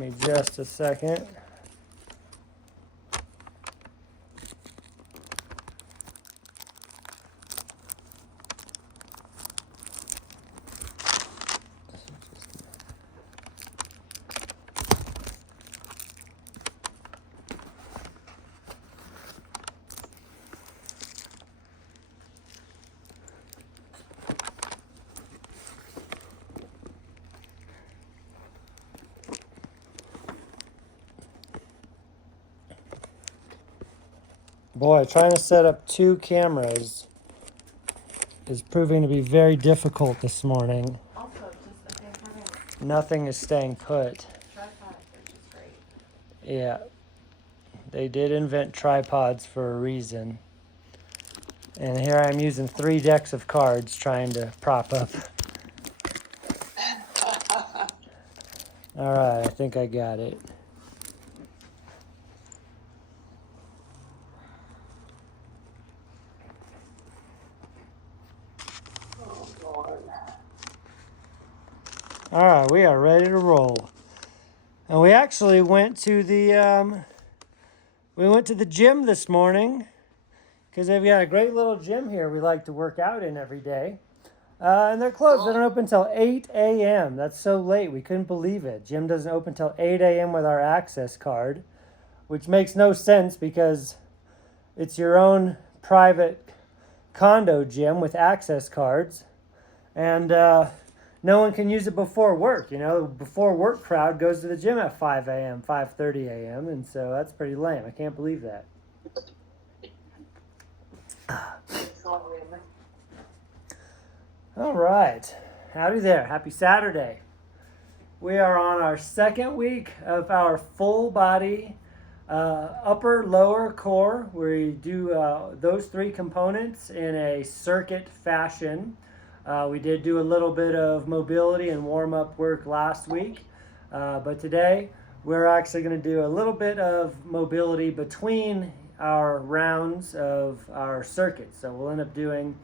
Give me just a second. Boy, trying to set up 2 cameras is proving to be very difficult this morning. Also, just I think having Nothing is staying put. tripod, which is great. Yeah, they did invent tripods for a reason. And here I'm using 3 decks of cards trying to prop up. All right, I think I got it. Oh, Lord. All right, we are ready to roll. And we actually went to the gym this morning because they've got a great little gym here we like to work out in every day. And they're closed. They don't open until 8 a.m. That's so late. We couldn't believe it. Gym doesn't open until 8 a.m. with our access card, which makes no sense because it's your own private condo gym with access cards. And no one can use it before work. You know, before work crowd goes to the gym at 5 a.m., 5:30 a.m. And so that's pretty lame. I can't believe that. All right. Howdy there. Happy Saturday. We are on our 2nd week of our full body upper lower core. We do those 3 components in a circuit fashion. We did do a little bit of mobility and warm-up work last week, but today we're actually going to do a little bit of mobility between our rounds of our circuits. So we'll end up doing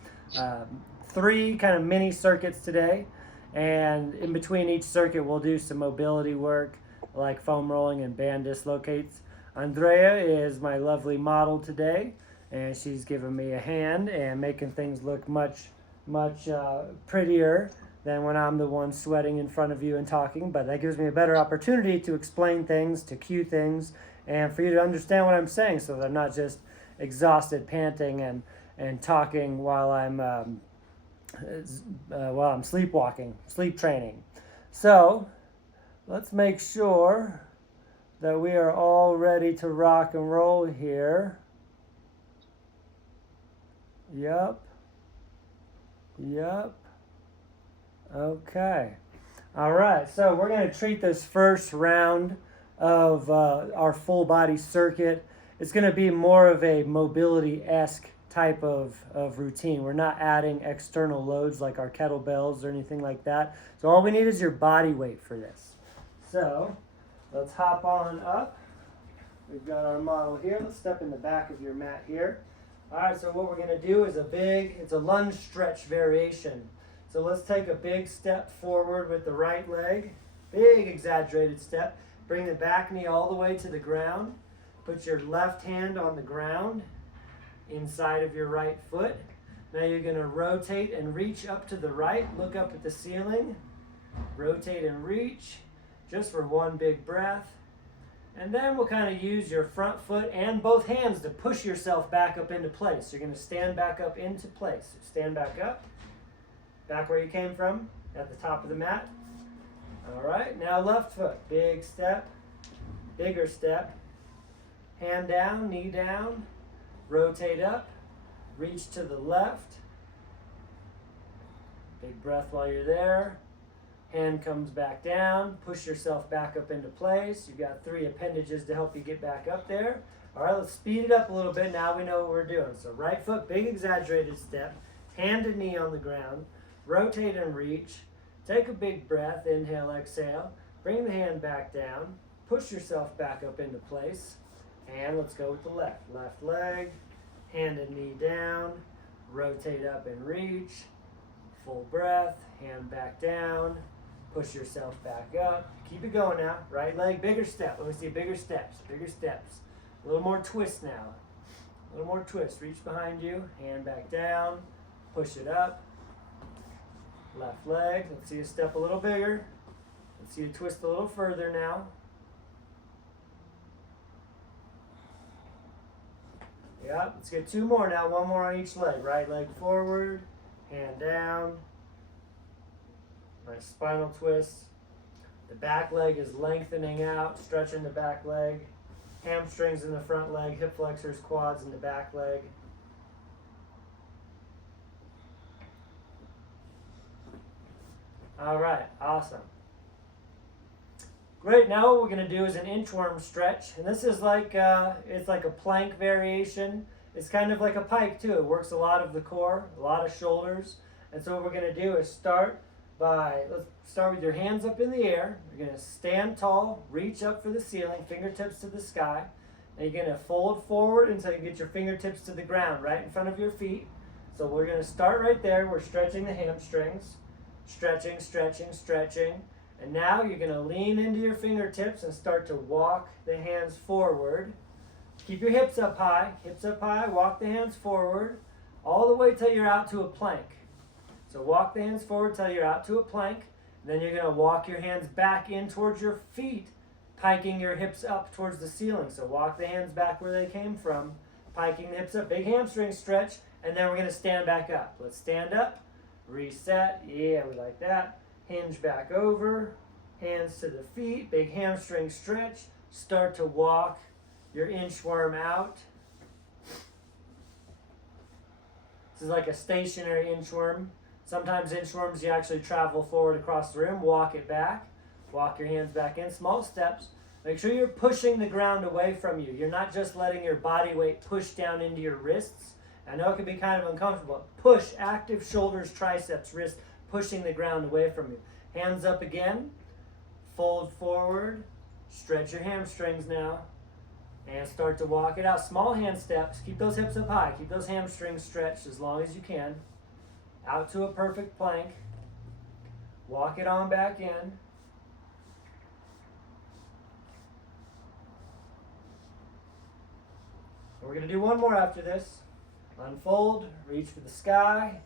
3 kind of mini circuits today, and in between each circuit we'll do some mobility work like foam rolling and band dislocates. Andrea is my lovely model today, and she's giving me a hand and making things look much prettier than when I'm the one sweating in front of you and talking, but that gives me a better opportunity to explain things, to cue things, and for you to understand what I'm saying so that I'm not just exhausted, panting, and talking while I'm sleepwalking, sleep training. So let's make sure that we are all ready to rock and roll here. Yep. Okay. All right. So we're going to treat this first round of our full body circuit. It's going to be more of a mobility-esque type of routine. We're not adding external loads like our kettlebells or anything like that. So all we need is your body weight for this. So let's hop on up. We've got our model here. Let's step in the back of your mat here. All right, so what we're going to do is it's a lunge stretch variation. So let's take a big step forward with the right leg. Big exaggerated step. Bring the back knee all the way to the ground. Put your left hand on the ground inside of your right foot. Now you're going to rotate and reach up to the right. Look up at the ceiling. Rotate and reach just for one big breath. And then we'll kind of use your front foot and both hands to push yourself back up into place. You're going to stand back up into place. So stand back up, back where you came from, at the top of the mat. All right, now left foot. Big step, bigger step. Hand down, knee down. Rotate up, reach to the left. Big breath while you're there. Hand comes back down, push yourself back up into place. You've got 3 appendages to help you get back up there. All right, let's speed it up a little bit. Now we know what we're doing. So right foot, big exaggerated step, hand and knee on the ground, rotate and reach. Take a big breath, inhale, exhale. Bring the hand back down, push yourself back up into place. And let's go with the left. Left leg, hand and knee down, rotate up and reach. Full breath, hand back down. Push yourself back up. Keep it going now. Right leg, bigger step. Let me see bigger steps, bigger steps. A little more twist now. A little more twist. Reach behind you, hand back down, push it up. Left leg, let's see you step a little bigger. Let's see you twist a little further now. Yeah, let's get two more now. One more on each leg. Right leg forward, hand down. Nice spinal twist. The back leg is lengthening out, stretching the back leg. Hamstrings in the front leg, hip flexors, quads in the back leg. All right, awesome. Great, now what we're going to do is an inchworm stretch. And this is like, it's like a plank variation. It's kind of like a pike too. It works a lot of the core, a lot of shoulders. And so what we're going to do is let's start with your hands up in the air. You're going to stand tall, reach up for the ceiling, fingertips to the sky. And you're going to fold forward until you get your fingertips to the ground, right in front of your feet. So we're going to start right there. We're stretching the hamstrings. Stretching, stretching, stretching. And now you're going to lean into your fingertips and start to walk the hands forward. Keep your hips up high, walk the hands forward, all the way till you're out to a plank. So walk the hands forward till you're out to a plank. And then you're going to walk your hands back in towards your feet, piking your hips up towards the ceiling. So walk the hands back where they came from, piking the hips up, big hamstring stretch, and then we're going to stand back up. Let's stand up, reset, yeah, we like that. Hinge back over, hands to the feet, big hamstring stretch, start to walk your inchworm out. This is like a stationary inchworm. Sometimes inchworms you actually travel forward across the room, walk it back, walk your hands back in, small steps. Make sure you're pushing the ground away from you. You're not just letting your body weight push down into your wrists. I know it can be kind of uncomfortable. Push, active shoulders, triceps, wrist, pushing the ground away from you. Hands up again, fold forward, stretch your hamstrings now, and start to walk it out. Small hand steps, keep those hips up high, keep those hamstrings stretched as long as you can. Out to a perfect plank, walk it on back in. And we're going to do one more after this. Unfold, reach for the sky,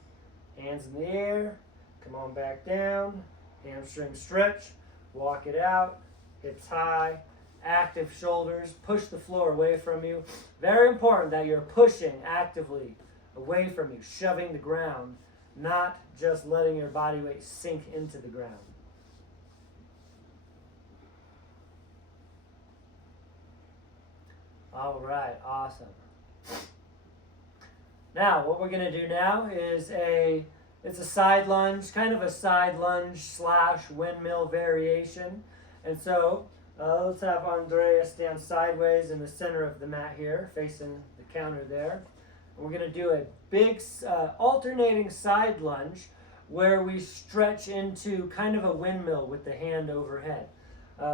hands in the air, come on back down, hamstring stretch, walk it out, hips high, active shoulders, push the floor away from you. Very important that you're pushing actively away from you, shoving the ground, not just letting your body weight sink into the ground. All right, awesome. Now, what we're going to do now is it's a side lunge, kind of a side lunge / windmill variation. And so let's have Andrea stand sideways in the center of the mat here, facing the counter there. And we're going to do a big alternating side lunge where we stretch into kind of a windmill with the hand overhead.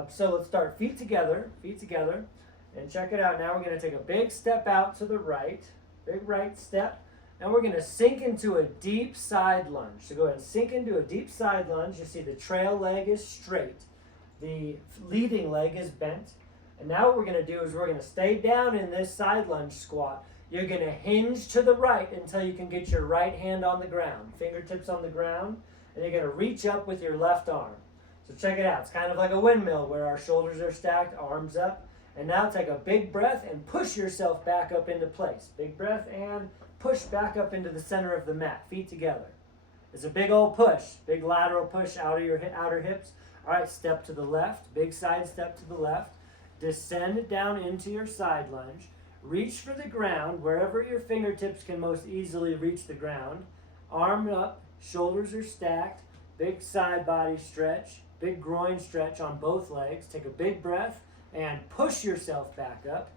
So let's start feet together, and check it out. Now we're going to take a big step out to the right. Big right step, and we're going to sink into a deep side lunge. So go ahead and sink into a deep side lunge. You see the trail leg is straight. The leading leg is bent. And now what we're going to do is we're going to stay down in this side lunge squat. You're going to hinge to the right until you can get your right hand on the ground, fingertips on the ground, and you're going to reach up with your left arm. So check it out. It's kind of like a windmill where our shoulders are stacked, arms up. And now take a big breath and push yourself back up into place. Big breath and push back up into the center of the mat, feet together. It's a big old push, big lateral push out of your outer hips. All right, step to the left, big side step to the left. Descend down into your side lunge. Reach for the ground, wherever your fingertips can most easily reach the ground. Arm up, shoulders are stacked, big side body stretch, big groin stretch on both legs. Take a big breath and push yourself back up.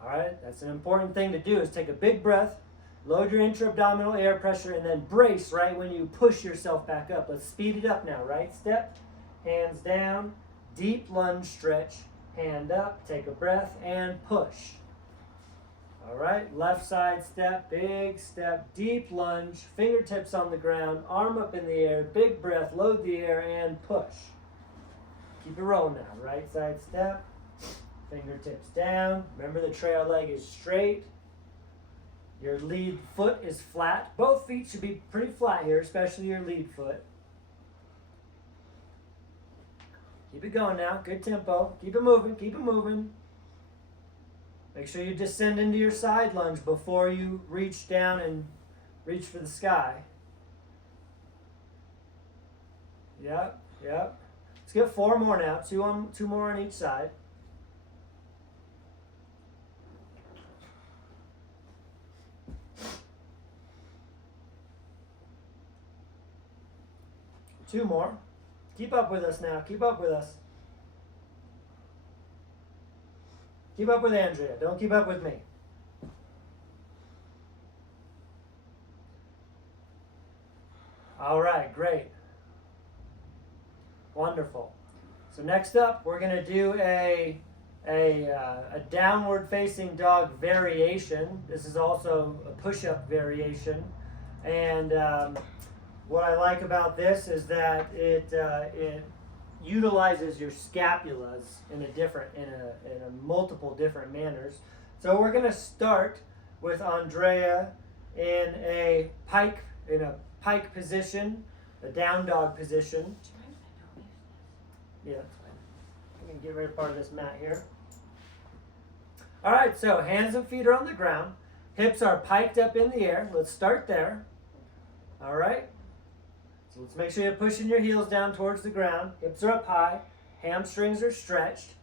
All right, that's an important thing to do is take a big breath, load your intra-abdominal air pressure, and then brace right when you push yourself back up. Let's speed it up now. Right step, hands down, deep lunge stretch, hand up, take a breath, and push. All right, left side step, big step, deep lunge, fingertips on the ground, arm up in the air, big breath, load the air, and push. Keep it rolling now. Right side step, fingertips down. Remember the trail leg is straight. Your lead foot is flat. Both feet should be pretty flat here, especially your lead foot. Keep it going now. Good tempo. Keep it moving. Keep it moving. Make sure you descend into your side lunge before you reach down and reach for the sky. Yep, yep. Let's get 4 more now. 2 more on each side. Two more. Keep up with us now. Keep up with us. Keep up with Andrea. Don't keep up with me. All right, great. Wonderful. So next up, we're going to do a downward facing dog variation. This is also a push-up variation. And what I like about this is that it utilizes your scapulas in a multiple different manners. So we're going to start with Andrea in a pike position, a down dog position. Yeah, that's fine. I'm going to get rid of part of this mat here. All right, so hands and feet are on the ground. Hips are piked up in the air. Let's start there. All right. So let's make sure you're pushing your heels down towards the ground. Hips are up high. Hamstrings are stretched.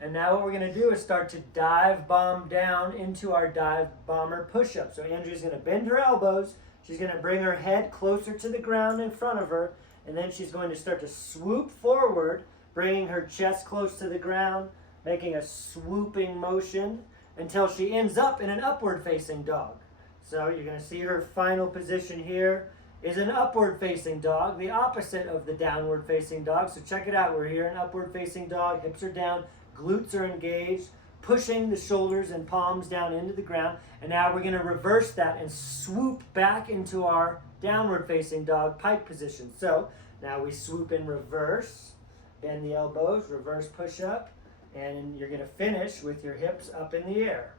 And now what we're going to do is start to dive bomb down into our dive bomber push-up. So Andrea's going to bend her elbows. She's going to bring her head closer to the ground in front of her. And then she's going to start to swoop forward, bringing her chest close to the ground, making a swooping motion until she ends up in an upward-facing dog. So you're going to see her final position here is an upward-facing dog, the opposite of the downward-facing dog. So check it out. We're here in upward-facing dog. Hips are down, glutes are engaged, pushing the shoulders and palms down into the ground. And now we're going to reverse that and swoop back into our downward-facing dog pike position. So now we swoop in reverse, bend the elbows, reverse push-up, and you're going to finish with your hips up in the air.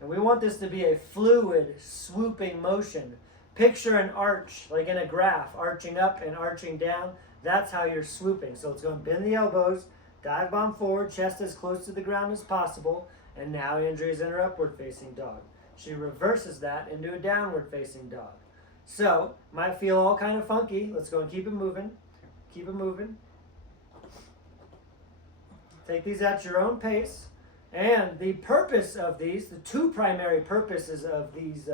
And we want this to be a fluid, swooping motion. Picture an arch, like in a graph, arching up and arching down. That's how you're swooping. So it's going to bend the elbows, dive bomb forward, chest as close to the ground as possible. And now Andrea's in her upward-facing dog. She reverses that into a downward-facing dog. So, might feel all kind of funky. Let's go and keep it moving. Keep it moving. Take these at your own pace. And the purpose of these, the 2 primary purposes of these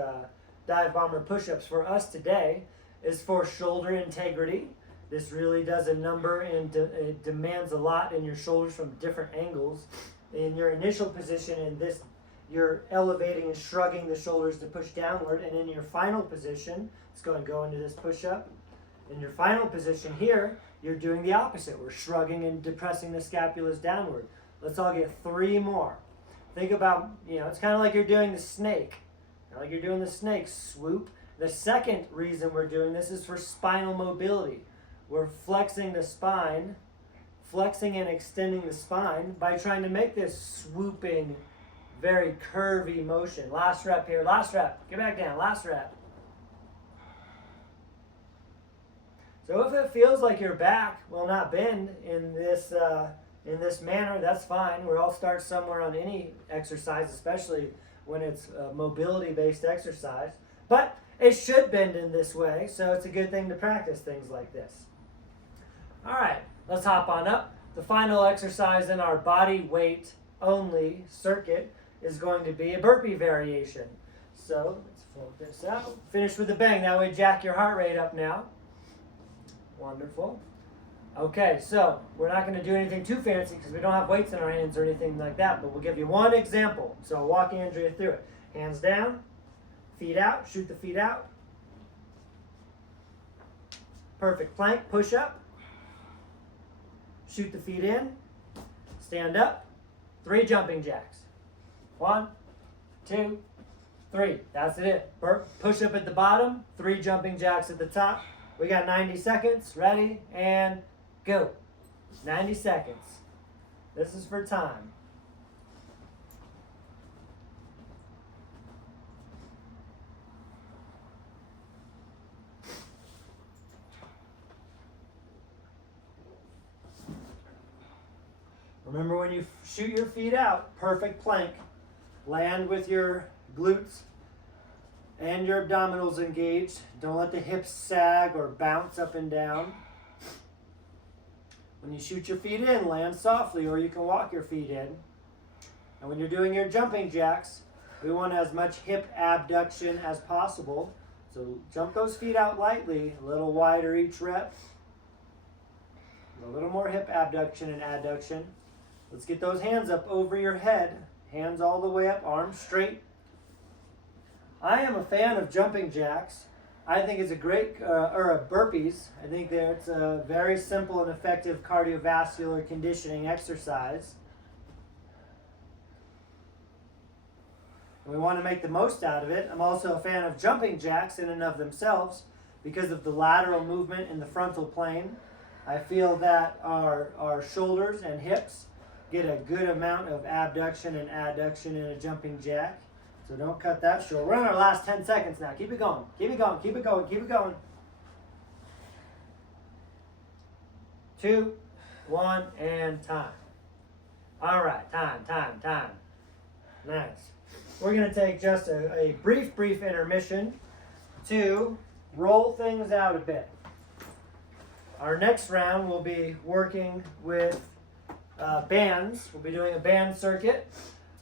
dive bomber push-ups for us today is for shoulder integrity. This really does a number and it demands a lot in your shoulders from different angles. In your initial position in this, you're elevating and shrugging the shoulders to push downward. And in your final position, let's go and go into this push-up. In your final position here, you're doing the opposite. We're shrugging and depressing the scapulas downward. Let's all get 3 more. Think about, it's kind of like you're doing the snake. Like you're doing the snake swoop. The second reason we're doing this is for spinal mobility. We're flexing the spine, flexing and extending the spine by trying to make this swooping, very curvy motion. Last rep here, last rep. Get back down, last rep. So if it feels like your back will not bend in this manner, that's fine. We'll all start somewhere on any exercise, especially when it's a mobility-based exercise. But it should bend in this way, so it's a good thing to practice things like this. All right, let's hop on up. The final exercise in our body weight only circuit is going to be a burpee variation. So let's fold this out. Finish with a bang. That way jack your heart rate up now. Wonderful. Okay, so we're not going to do anything too fancy because we don't have weights in our hands or anything like that, but we'll give you one example. So I'll walk Andrea through it. Hands down, feet out, shoot the feet out. Perfect plank, push up. Shoot the feet in, stand up, 3 jumping jacks. 1, 2, 3. That's it. Push up at the bottom, 3 jumping jacks at the top. We got 90 seconds. Ready and go. 90 seconds. This is for time. Remember, when you shoot your feet out, perfect plank. Land with your glutes and your abdominals engaged. Don't let the hips sag or bounce up and down. When you shoot your feet in, land softly, or you can walk your feet in. And when you're doing your jumping jacks, we want as much hip abduction as possible. So jump those feet out lightly, a little wider each rep. A little more hip abduction and adduction. Let's get those hands up over your head. Hands all the way up, arms straight. I am a fan of jumping jacks. I think it's a great, burpees. I think that it's a very simple and effective cardiovascular conditioning exercise. And we want to make the most out of it. I'm also a fan of jumping jacks in and of themselves because of the lateral movement in the frontal plane. I feel that our shoulders and hips get a good amount of abduction and adduction in a jumping jack. So don't cut that short. We're on our last 10 seconds now. Keep it going. Keep it going. Keep it going. Keep it going. 2, 1, and time. All right. Time. Nice. We're going to take just a brief intermission to roll things out a bit. Our next round will be working with bands. We'll be doing a band circuit.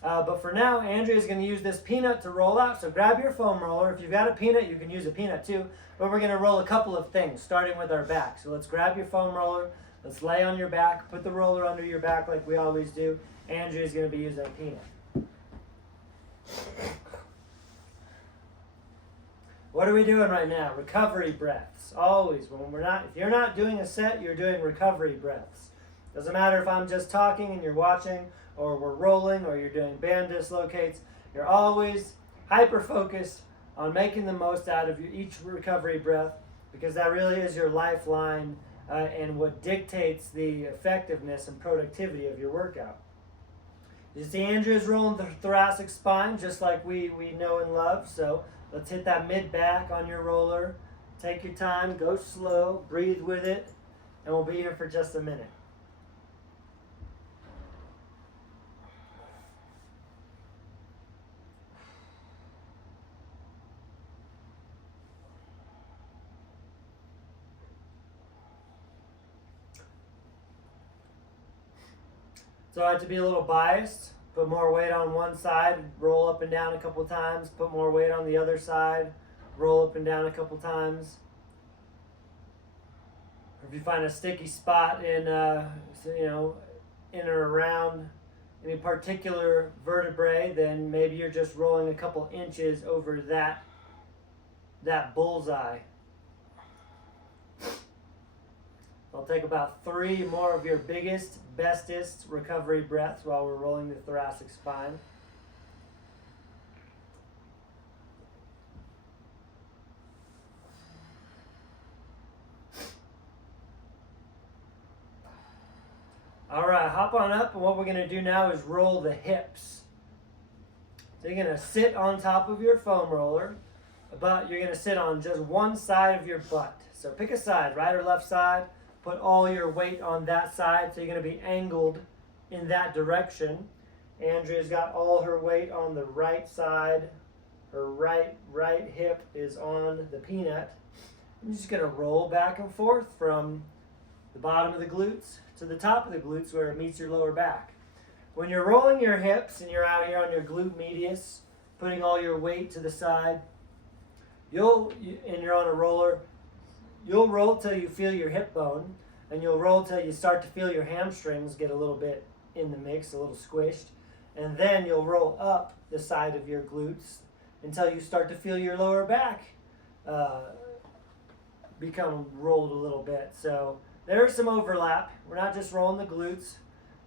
But for now, Andrea's going to use this peanut to roll out. So grab your foam roller. If you've got a peanut, you can use a peanut too. But we're going to roll a couple of things, starting with our back. So let's grab your foam roller. Let's lay on your back. Put the roller under your back like we always do. Andrea's going to be using a peanut. What are we doing right now? Recovery breaths. Always. If you're not doing a set, you're doing recovery breaths. Doesn't matter if I'm just talking and you're watching, or we're rolling, or you're doing band dislocates. You're always hyper-focused on making the most out of each recovery breath, because that really is your lifeline and what dictates the effectiveness and productivity of your workout. You see Andrea's rolling the thoracic spine just like we know and love. So let's hit that mid-back on your roller. Take your time, go slow, breathe with it, and we'll be here for just a minute. So I like to be a little biased, put more weight on one side, roll up and down a couple times, put more weight on the other side, roll up and down a couple times. Or if you find a sticky spot in or around any particular vertebrae, then maybe you're just rolling a couple inches over that bullseye. I'll take about 3 more of your biggest, bestest recovery breaths while we're rolling the thoracic spine. All right, hop on up, and what we're going to do now is roll the hips. So you're going to sit on top of your foam roller, but you're going to sit on just one side of your butt. So pick a side, right or left side. Put all your weight on that side, so you're going to be angled in that direction. Andrea's got all her weight on the right side. Her right hip is on the peanut. I'm just going to roll back and forth from the bottom of the glutes to the top of the glutes where it meets your lower back. When you're rolling your hips and you're out here on your glute medius, putting all your weight to the side, and you're on a roller, you'll roll till you feel your hip bone, and you'll roll till you start to feel your hamstrings get a little bit in the mix, a little squished, and then you'll roll up the side of your glutes until you start to feel your lower back become rolled a little bit. So there's some overlap. We're not just rolling the glutes.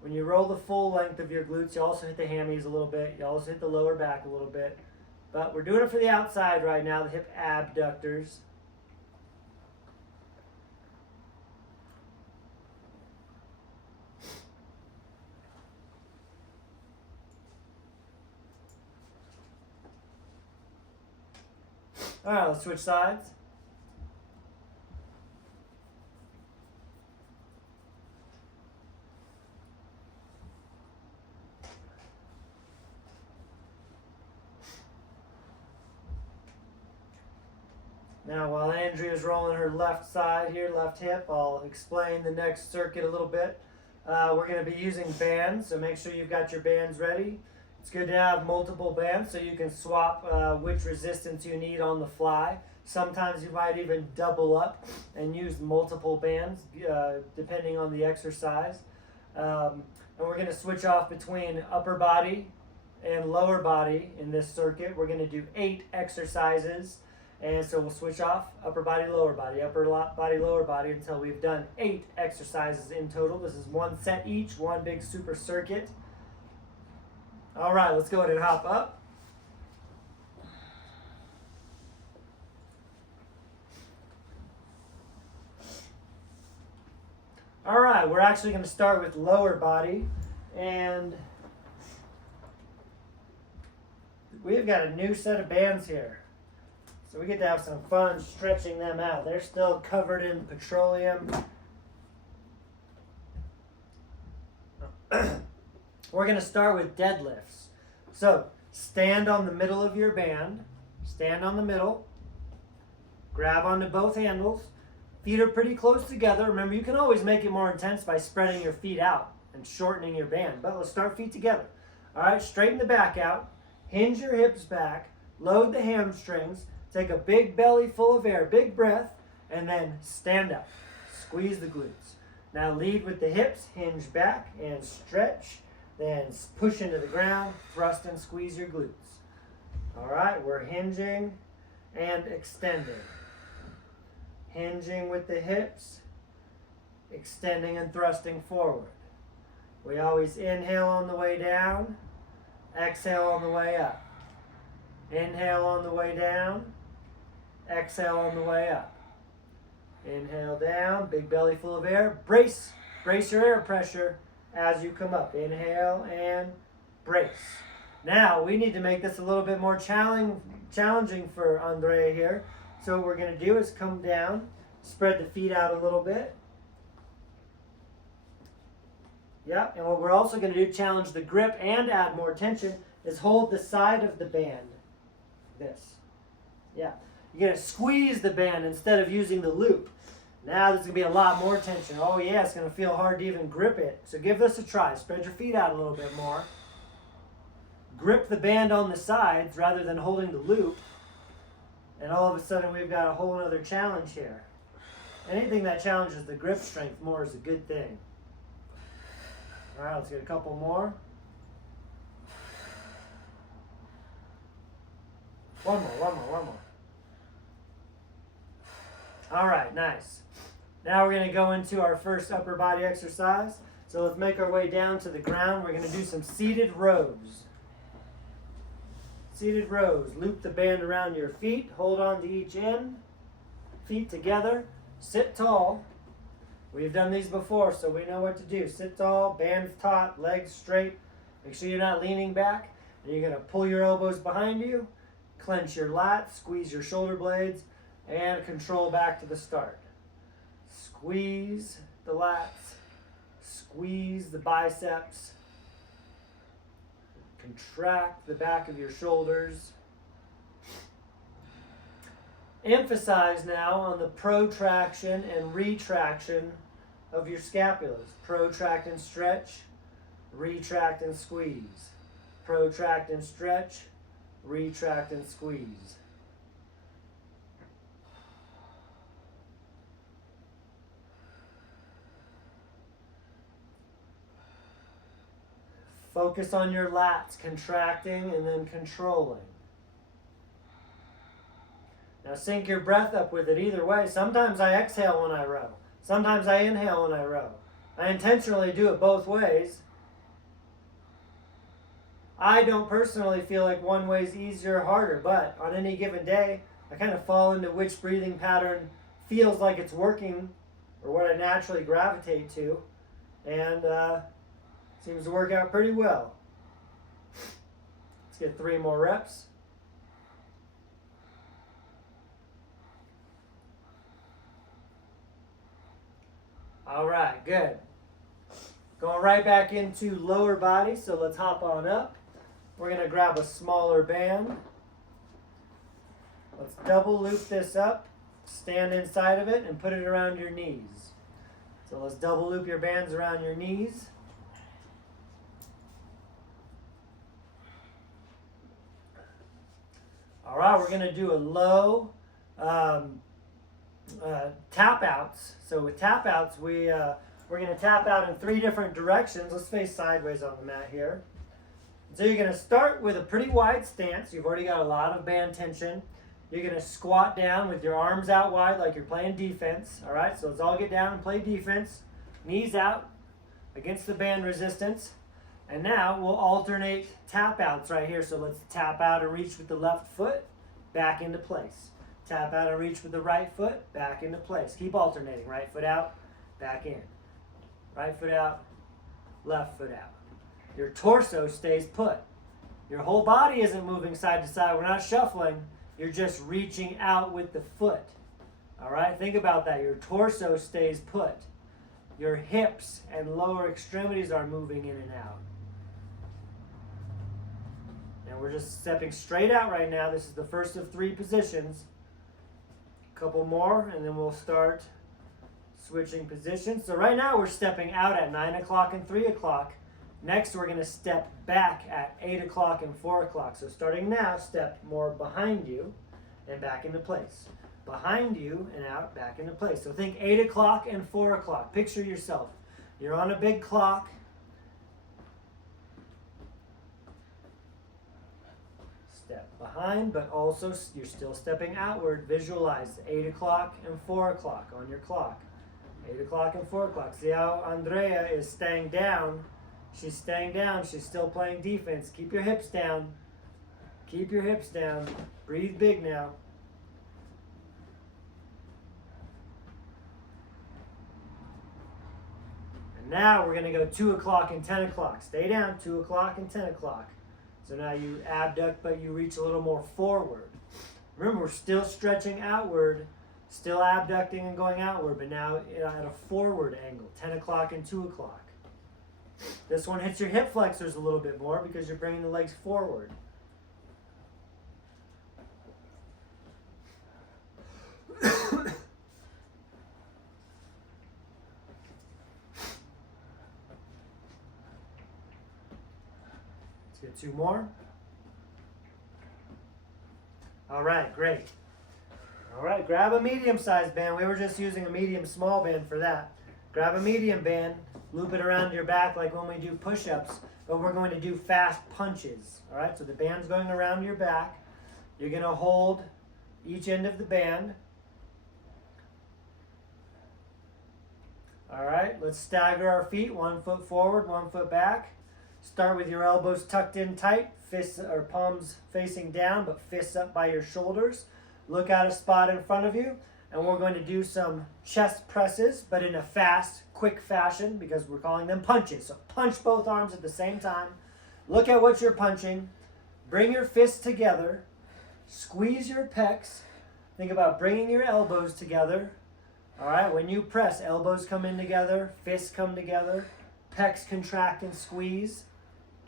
When you roll the full length of your glutes, you also hit the hammies a little bit. You also hit the lower back a little bit. But we're doing it for the outside right now, the hip abductors. All right, let's switch sides. Now, while Andrea's rolling her left side here, left hip, I'll explain the next circuit a little bit. We're going to be using bands, so make sure you've got your bands ready. It's good to have multiple bands so you can swap which resistance you need on the fly. Sometimes you might even double up and use multiple bands depending on the exercise. And we're going to switch off between upper body and lower body in this circuit. We're going to do 8 exercises. And so we'll switch off upper body, lower body, lower body until we've done 8 exercises in total. This is 1 set each, one big super circuit. All right, let's go ahead and hop up. All right, we're actually going to start with lower body, and we've got a new set of bands here. So we get to have some fun stretching them out. They're still covered in petroleum. We're going to start with deadlifts. So stand on the middle of your band. Stand on the middle. Grab onto both handles. Feet are pretty close together. Remember, you can always make it more intense by spreading your feet out and shortening your band. But let's start feet together. All right, straighten the back out. Hinge your hips back. Load the hamstrings. Take a big belly full of air, big breath, and then stand up. Squeeze the glutes. Now lead with the hips, hinge back and stretch. Then push into the ground, thrust and squeeze your glutes. All right, we're hinging and extending. Hinging with the hips, extending and thrusting forward. We always inhale on the way down, exhale on the way up. Inhale on the way down, exhale on the way up. Inhale down, big belly full of air. Brace your air pressure as you come up. Inhale and brace. Now, we need to make this a little bit more challenging for Andrea here. So what we're going to do is come down, spread the feet out a little bit. Yeah, and what we're also going to do, challenge the grip and add more tension, is hold the side of the band. This. Yeah. You're going to squeeze the band instead of using the loop. Now there's going to be a lot more tension. Oh yeah, it's going to feel hard to even grip it. So give this a try. Spread your feet out a little bit more. Grip the band on the sides rather than holding the loop. And all of a sudden we've got a whole other challenge here. Anything that challenges the grip strength more is a good thing. All right, let's get a couple more. One more. All right, nice. Now we're going to go into our first upper body exercise. So let's make our way down to the ground. We're going to do some seated rows. Seated rows. Loop the band around your feet. Hold on to each end. Feet together. Sit tall. We've done these before, so we know what to do. Sit tall, bands taut, legs straight. Make sure you're not leaning back. And you're going to pull your elbows behind you. Clench your lats, squeeze your shoulder blades, and control back to the start. Squeeze the lats, squeeze the biceps, contract the back of your shoulders. Emphasize now on the protraction and retraction of your scapulas. Protract and stretch, retract and squeeze. Protract and stretch, retract and squeeze. Focus on your lats, contracting and then controlling. Now sync your breath up with it either way. Sometimes I exhale when I row. Sometimes I inhale when I row. I intentionally do it both ways I don't personally feel like one way is easier or harder, but on any given day, I kind of fall into which breathing pattern feels like it's working or what I naturally gravitate to, and seems to work out pretty well. Let's get 3 more reps. All right, good. Going right back into lower body, so let's hop on up. We're going to grab a smaller band. Let's double loop this up, stand inside of it, and put it around your knees. So let's double loop your bands around your knees. All right, we're going to do a low tap outs. So with tap outs, we're going to tap out in 3 different directions. Let's face sideways on the mat here. So you're going to start with a pretty wide stance. You've already got a lot of band tension. You're going to squat down with your arms out wide like you're playing defense. All right, so let's all get down and play defense. Knees out against the band resistance. And now we'll alternate tap outs right here. So let's tap out and reach with the left foot, back into place. Tap out and reach with the right foot, back into place. Keep alternating. Right foot out, back in. Right foot out, left foot out. Your torso stays put. Your whole body isn't moving side to side. We're not shuffling. You're just reaching out with the foot. All right, think about that. Your torso stays put. Your hips and lower extremities are moving in and out. And we're just stepping straight out right now. This is the first of 3 positions. A couple more, and then we'll start switching positions. So right now we're stepping out at 9 o'clock and 3 o'clock. Next, we're going to step back at 8 o'clock and 4 o'clock. So starting now, step more behind you and back into place. Behind you and out, back into place. So think 8 o'clock and 4 o'clock. Picture yourself. You're on a big clock. Step behind, but also you're still stepping outward. Visualize 8 o'clock and 4 o'clock on your clock. 8 o'clock and 4 o'clock. See how Andrea is staying down. She's staying down. She's still playing defense. Keep your hips down. Keep your hips down. Breathe big now. And now we're going to go 2 o'clock and 10 o'clock. Stay down, 2 o'clock and 10 o'clock. So now you abduct, but you reach a little more forward. Remember, we're still stretching outward, still abducting and going outward, but now at a forward angle, 10 o'clock and 2 o'clock. This one hits your hip flexors a little bit more because you're bringing the legs forward. Let's get 2 more. All right, great. All right, grab a medium-sized band. We were just using a medium-small band for that. Grab a medium band, loop it around your back like when we do push-ups, but we're going to do fast punches. All right, so the band's going around your back. You're going to hold each end of the band. All right, let's stagger our feet, 1 foot forward, 1 foot back. Start with your elbows tucked in tight, fists or palms facing down, but fists up by your shoulders. Look at a spot in front of you, and we're going to do some chest presses, but in a fast, quick fashion because we're calling them punches. So punch both arms at the same time. Look at what you're punching. Bring your fists together. Squeeze your pecs. Think about bringing your elbows together. All right, when you press, elbows come in together, fists come together, pecs contract and squeeze.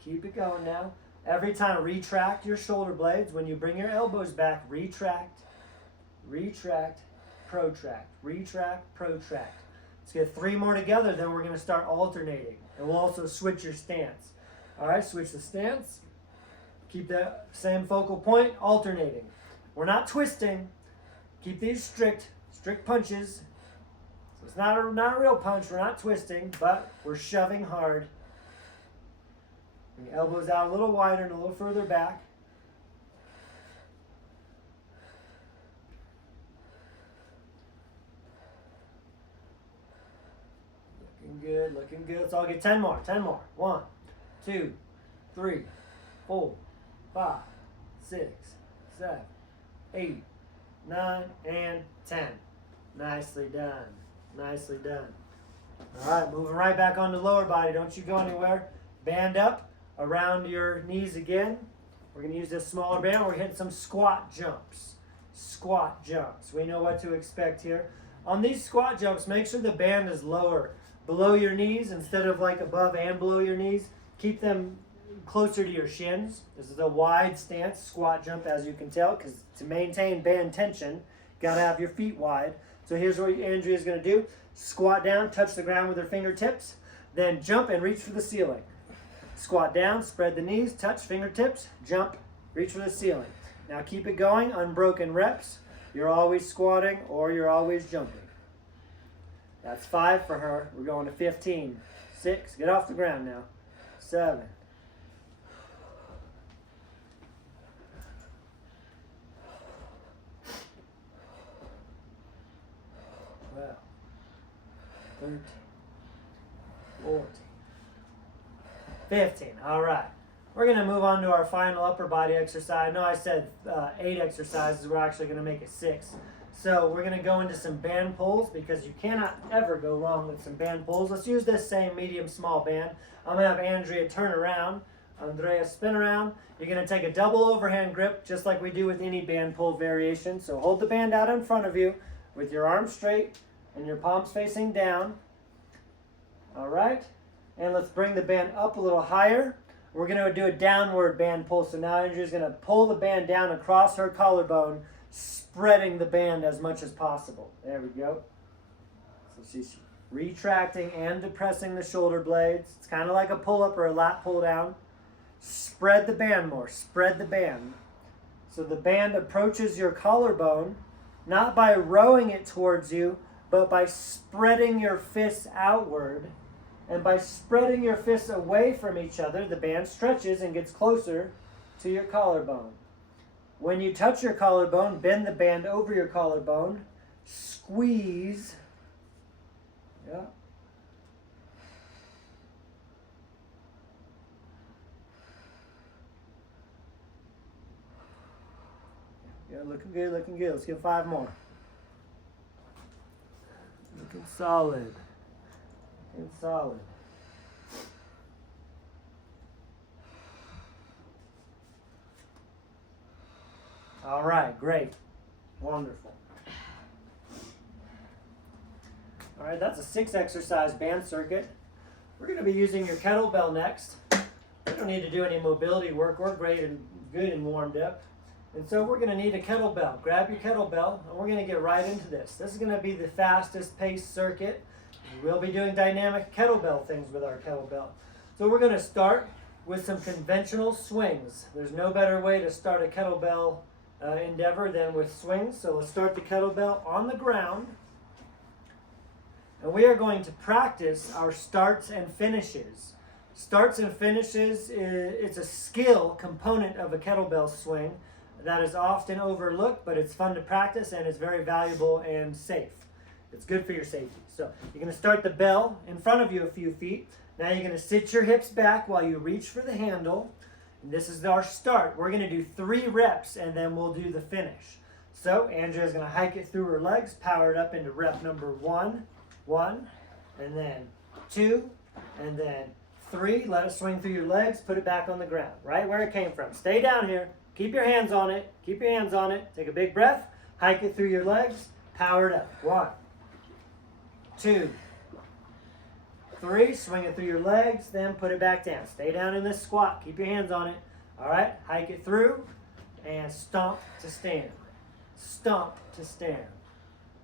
Keep it going now. Every time, retract your shoulder blades. When you bring your elbows back, retract, retract, protract, retract, protract. Let's get 3 more together, then we're going to start alternating. And we'll also switch your stance. All right, switch the stance. Keep that same focal point, alternating. We're not twisting. Keep these strict punches. So it's not a real punch. We're not twisting, but we're shoving hard. Bring your elbows out a little wider and a little further back. Looking good, looking good. Let's all get 10 more, 10 more. 1, 2, 3, 4, 5, 6, 7, 8, 9, and 10. Nicely done. Nicely done. All right, moving right back on the lower body. Don't you go anywhere. Band up around your knees again. We're going to use this smaller band. We're hitting some squat jumps. Squat jumps. We know what to expect here. On these squat jumps, make sure the band is lower, below your knees instead of like above and below your knees. Keep them closer to your shins. This is a wide stance squat jump, as you can tell, because to maintain band tension, you got to have your feet wide. So here's what Andrea's going to do. Squat down, touch the ground with her fingertips, then jump and reach for the ceiling. Squat down, spread the knees, touch fingertips, jump, reach for the ceiling. Now keep it going, unbroken reps. You're always squatting or you're always jumping. That's 5 for her. We're going to 15. 6, get off the ground now. 7. 12. 13. 14. 15. All right. We're going to move on to our final upper body exercise. I know I said 8 exercises. We're actually going to make it 6. So we're going to go into some band pulls because you cannot ever go wrong with some band pulls. Let's use this same medium small band. I'm going to have Andrea turn around. Andrea, spin around. You're going to take a double overhand grip just like we do with any band pull variation. So hold the band out in front of you with your arms straight and your palms facing down. All right. And let's bring the band up a little higher. We're going to do a downward band pull. So now Andrea's going to pull the band down across her collarbone, spreading the band as much as possible. There we go. So she's retracting and depressing the shoulder blades. It's kind of like a pull-up or a lat pull-down. Spread the band more. Spread the band. So the band approaches your collarbone, not by rowing it towards you, but by spreading your fists outward. And by spreading your fists away from each other, the band stretches and gets closer to your collarbone. When you touch your collarbone, bend the band over your collarbone. Squeeze. Yeah. Yeah, looking good, looking good. Let's get 5 more. Looking solid. Looking solid. All right, great. Wonderful. All right, that's a 6 exercise band circuit. We're going to be using your kettlebell next. We don't need to do any mobility work. We're great and good and warmed up. And so we're going to need a kettlebell. Grab your kettlebell and we're going to get right into this. This is going to be the fastest paced circuit. We'll be doing dynamic kettlebell things with our kettlebell. So we're going to start with some conventional swings. There's no better way to start a kettlebell endeavor than with swings. So let's start the kettlebell on the ground. And we are going to practice our starts and finishes. Starts and finishes, it's a skill component of a kettlebell swing that is often overlooked, but it's fun to practice and it's very valuable and safe. It's good for your safety. So you're going to start the bell in front of you a few feet. Now you're going to sit your hips back while you reach for the handle. And this is our start. We're going to do 3 reps and then we'll do the finish. So Andrea's going to hike it through her legs, power it up into rep number 1, and then 2, and then 3. Let it swing through your legs. Put it back on the ground, right where it came from. Stay down here. Keep your hands on it. Keep your hands on it. Take a big breath. Hike it through your legs. Power it up. 1, 2, 3. Swing it through your legs. Then put it back down. Stay down in this squat. Keep your hands on it. All right. Hike it through and stomp to stand. Stomp to stand.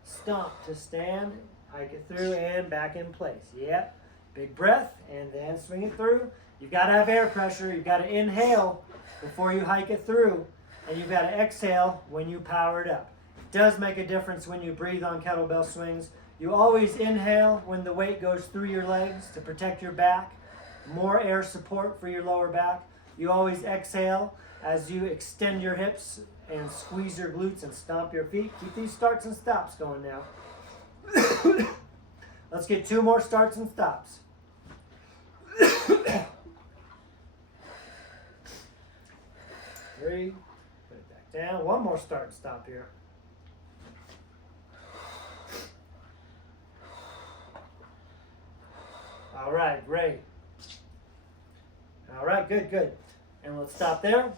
Stomp to stand. Hike it through and back in place. Yep. Big breath and then swing it through. You've got to have air pressure. You've got to inhale before you hike it through. And you've got to exhale when you power it up. It does make a difference when you breathe on kettlebell swings. You always inhale when the weight goes through your legs to protect your back. More air support for your lower back. You always exhale as you extend your hips and squeeze your glutes and stomp your feet. Keep these starts and stops going now. Let's get 2 more starts and stops. 3. Put it back down. One more start and stop here. All right, great. All right, good, good. And let's stop there.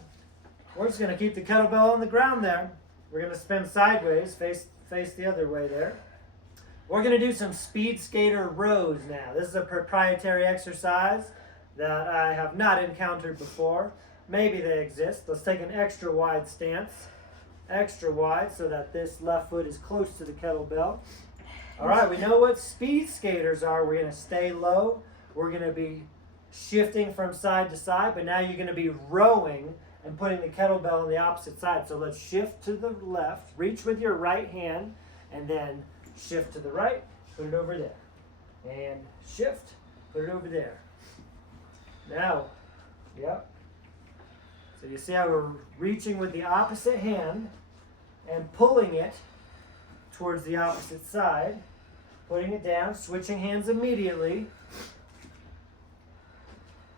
We're just going to keep the kettlebell on the ground there. We're going to spin sideways, face the other way there. We're going to do some speed skater rows now. This is a proprietary exercise that I have not encountered before. Maybe they exist. Let's take an extra wide stance. Extra wide so that this left foot is close to the kettlebell. All right, we know what speed skaters are. We're going to stay low. We're going to be shifting from side to side, but now you're going to be rowing and putting the kettlebell on the opposite side. So let's shift to the left, reach with your right hand, and then shift to the right, put it over there. And shift, put it over there. Now, yep. So you see how we're reaching with the opposite hand and pulling it towards the opposite side, putting it down, switching hands immediately.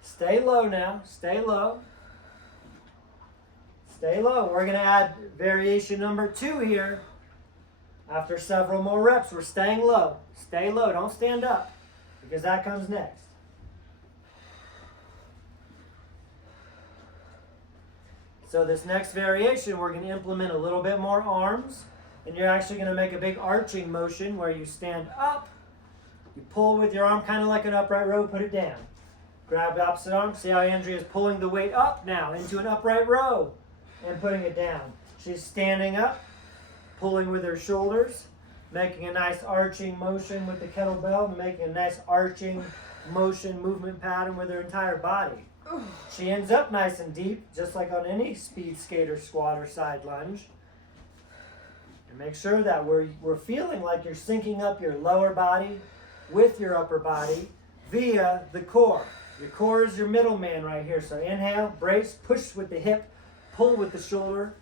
Stay low now, stay low. Stay low. We're going to add variation number 2 here. After several more reps, we're staying low. Stay low, don't stand up, because that comes next. So this next variation, we're going to implement a little bit more arms, and you're actually going to make a big arching motion where you stand up, you pull with your arm kind of like an upright row, put it down. Grab the opposite arm. See how Andrea's pulling the weight up now into an upright row and putting it down. She's standing up, pulling with her shoulders, making a nice arching motion with the kettlebell, and making a nice arching motion movement pattern with her entire body. She ends up nice and deep, just like on any speed skater squat or side lunge. And make sure that we're feeling like you're syncing up your lower body with your upper body via the core. Your core is your middleman right here. So inhale, brace, push with the hip, pull with the shoulder.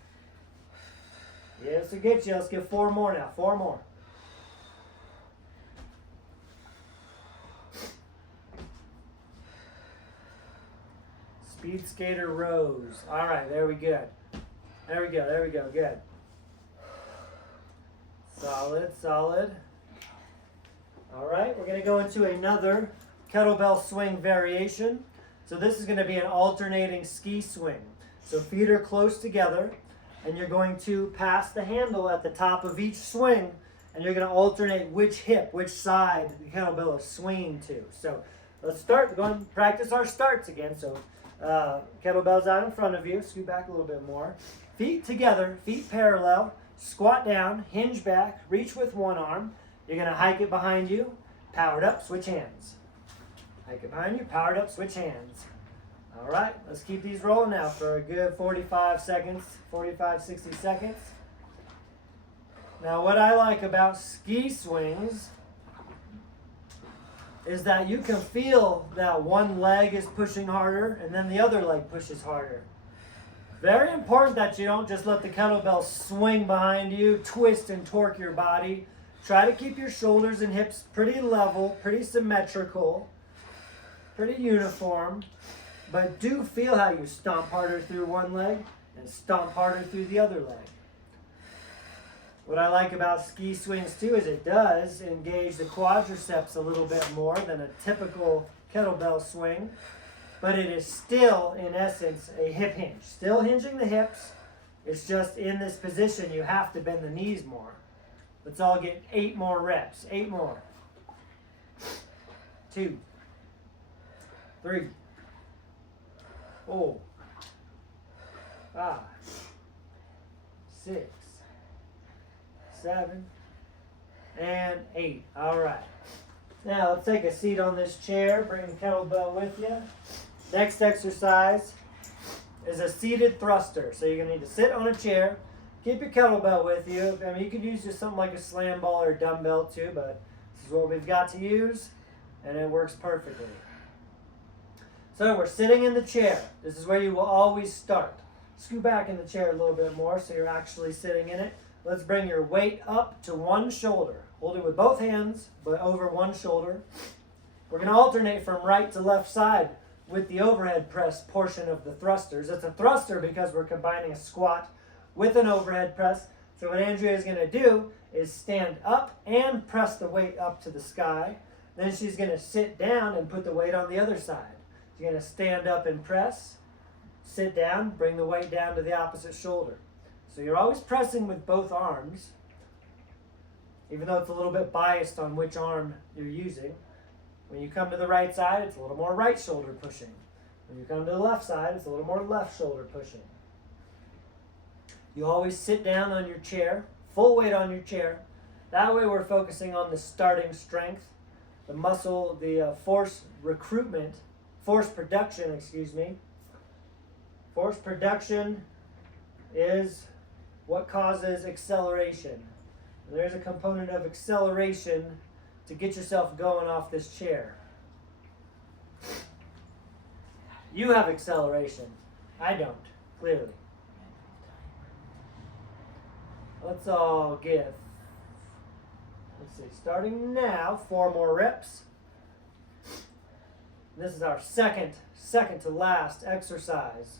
Yes, it gets you. Let's get 4 more now. 4 more. Speed skater rows. All right, there we go. There we go, there we go. Good. Solid, solid. All right, we're going to go into another kettlebell swing variation. So this is going to be an alternating ski swing. So feet are close together, and you're going to pass the handle at the top of each swing, and you're going to alternate which hip, which side the kettlebell is swinging to. So let's start. We're going to practice our starts again. So kettlebell's out in front of you. Scoot back a little bit more. Feet together, feet parallel. Squat down, hinge back, reach with one arm. You're going to hike it behind you. Powered up, switch hands. Hike it behind you, powered up, switch hands. All right, let's keep these rolling now for a good 45 seconds, 45, 60 seconds. Now what I like about ski swings is that you can feel that one leg is pushing harder and then the other leg pushes harder. Very important that you don't just let the kettlebell swing behind you, twist and torque your body. Try to keep your shoulders and hips pretty level, pretty symmetrical, pretty uniform. But do feel how you stomp harder through one leg and stomp harder through the other leg. What I like about ski swings too is it does engage the quadriceps a little bit more than a typical kettlebell swing. But it is still, in essence, a hip hinge. Still hinging the hips. It's just in this position you have to bend the knees more. Let's all get 8 more reps. 8 more. 2, 3, 4, 5, 6, 7, and 8. All right. Now let's take a seat on this chair. Bring the kettlebell with you. Next exercise is a seated thruster. So you're going to need to sit on a chair. Keep your kettlebell with you. I mean, you could use just something like a slam ball or a dumbbell too, but this is what we've got to use, and it works perfectly. So we're sitting in the chair. This is where you will always start. Scoot back in the chair a little bit more so you're actually sitting in it. Let's bring your weight up to one shoulder. Hold it with both hands, but over one shoulder. We're going to alternate from right to left side with the overhead press portion of the thrusters. It's a thruster because we're combining a squat with an overhead press. So what Andrea is going to do is stand up and press the weight up to the sky. Then she's going to sit down and put the weight on the other side. She's going to stand up and press, sit down, bring the weight down to the opposite shoulder. So you're always pressing with both arms, even though it's a little bit biased on which arm you're using. When you come to the right side, it's a little more right shoulder pushing. When you come to the left side, it's a little more left shoulder pushing. You always sit down on your chair, full weight on your chair. That way we're focusing on the starting strength, the muscle, the force production. Force production is what causes acceleration. And there's a component of acceleration to get yourself going off this chair. You have acceleration. I don't, clearly. Let's all give, let's see, starting now, 4 more reps. This is our second to last exercise.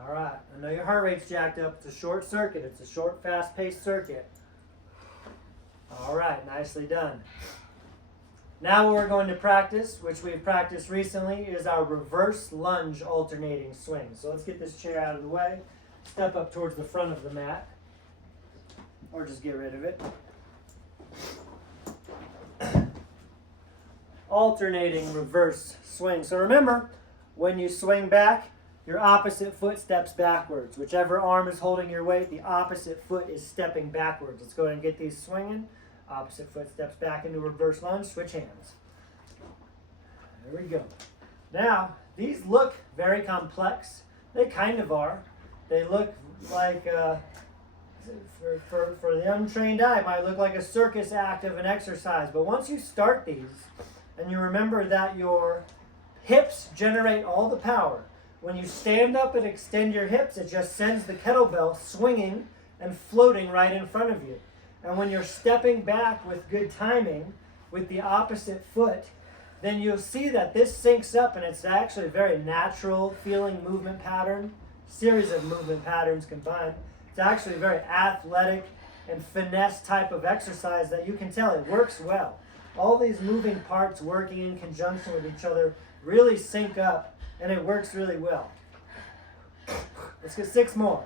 All right, I know your heart rate's jacked up. It's a short circuit. It's a short, fast-paced circuit. All right, nicely done. Now what we're going to practice, which we've practiced recently, is our reverse lunge alternating swing. So let's get this chair out of the way. Step up towards the front of the mat, or just get rid of it. Alternating reverse swing. So remember, when you swing back, your opposite foot steps backwards. Whichever arm is holding your weight, the opposite foot is stepping backwards. Let's go ahead and get these swinging. Opposite foot steps back into reverse lunge. Switch hands. There we go. Now, these look very complex. They kind of are. They look like, for the untrained eye, it might look like a circus act of an exercise. But once you start these, and you remember that your hips generate all the power, when you stand up and extend your hips, it just sends the kettlebell swinging and floating right in front of you. And when you're stepping back with good timing with the opposite foot, then you'll see that this syncs up, and it's actually a very natural feeling movement pattern, series of movement patterns combined. It's actually a very athletic and finesse type of exercise that you can tell it works well. All these moving parts working in conjunction with each other really sync up, and it works really well. Let's get 6 more.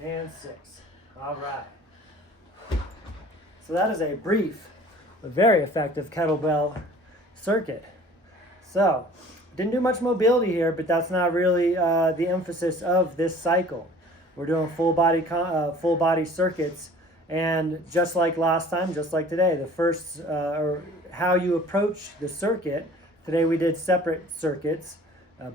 And 6. All right. So that is a brief, but very effective kettlebell circuit. So, didn't do much mobility here, but that's not really the emphasis of this cycle. We're doing full body circuits, and just like last time, just like today, the first or how you approach the circuit. Today we did separate circuits.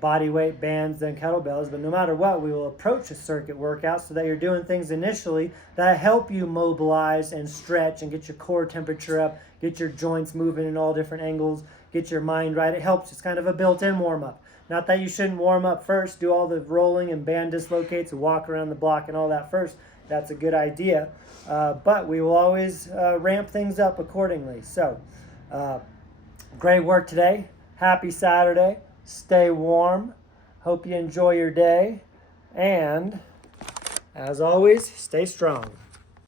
Body weight, bands, then kettlebells. But no matter what, we will approach a circuit workout so that you're doing things initially that help you mobilize and stretch and get your core temperature up, get your joints moving in all different angles, get your mind right. It helps. It's kind of a built-in warm-up. Not that you shouldn't warm up first, do all the rolling and band dislocates and walk around the block and all that first. That's a good idea. But we will always ramp things up accordingly. So, great work today. Happy Saturday. Stay warm. Hope you enjoy your day. And, as always, stay strong.